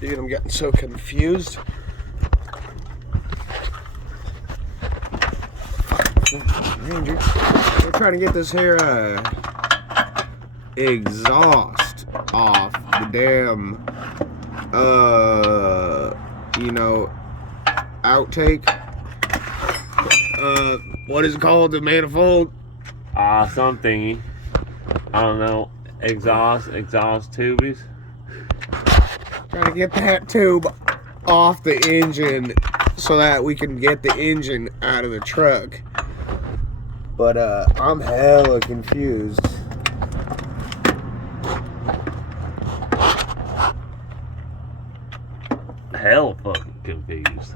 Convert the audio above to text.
Dude, I'm getting so confused. Ranger, we're trying to get this here exhaust off the damn you know, outtake. What is it called? The manifold? Something. I don't know. Exhaust tubies. Trying to get that tube off the engine so that we can get the engine out of the truck. But I'm hella confused. Hell fucking confused.